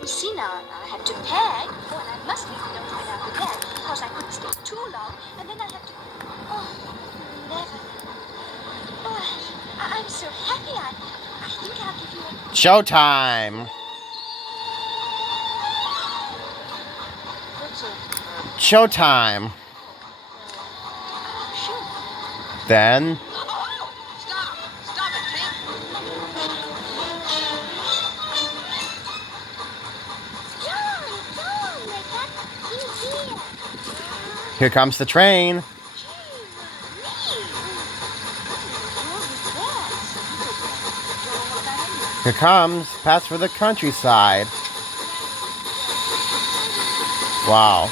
You see now, I have to pack. Oh, and I must leave the note right after that because I couldn't stay too long, and then I have to. Oh, never. Oh, I'm so happy. I think I'll give you a. Showtime. Showtime. Sure. Then Stop! Stop it, Kate! John, wake up. He's here. here comes the train. Here comes. Pass for the countryside. Wow.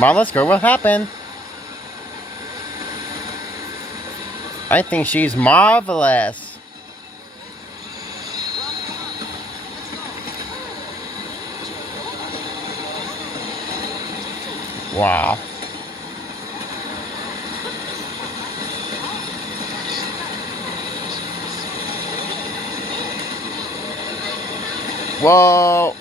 Mom, let's go. What happened? I think she's marvelous. Wow. Whoa.